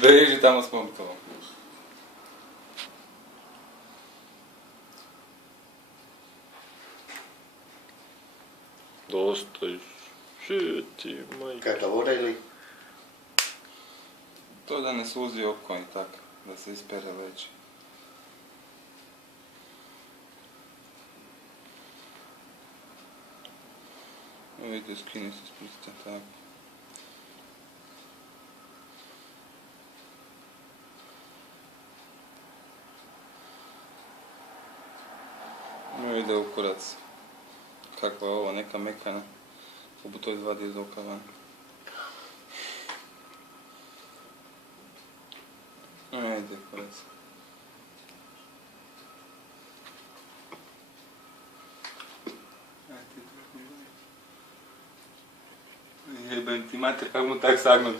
Beži tamo s mobitelom. Dosta šeti, majke. Kakva voda ili? To da ne suzi oko i tak, da se ispere leće. Vidi, skini se s prsta, tako. Ide u kurac. Kakva je ovo, neka mekana. Kako to izvadi iz oka van. Ide kurac. Jebem ti mater, kako mu tak sagnut.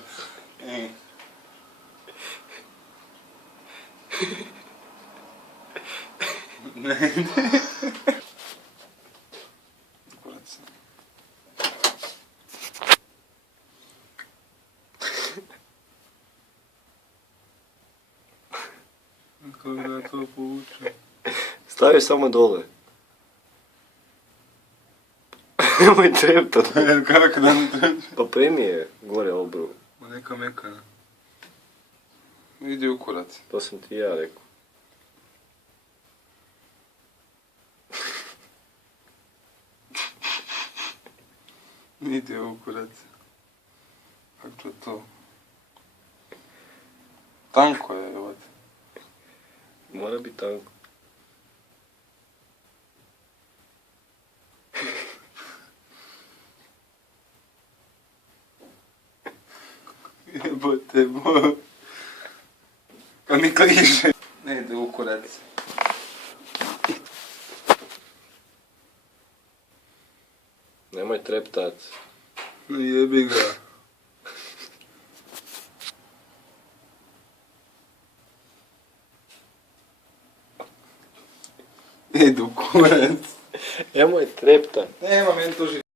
Ne. Kurac. Kako da to povuče? Stavi samo dole. Nemoj treptat. Kako da ne treba? Pa primi je gore obru. Neka mekana. Idi u kurac. To sam ti ja rekao. Idi u kurac. Kako je to? Tanko je, evo. Mora biti tanko. Jebote, bo. Kad mi kliže. Ne ide u kurac. Nemoj treptat. Jebi ga. Ide u kurac. Nemoj treptat. Nema meni to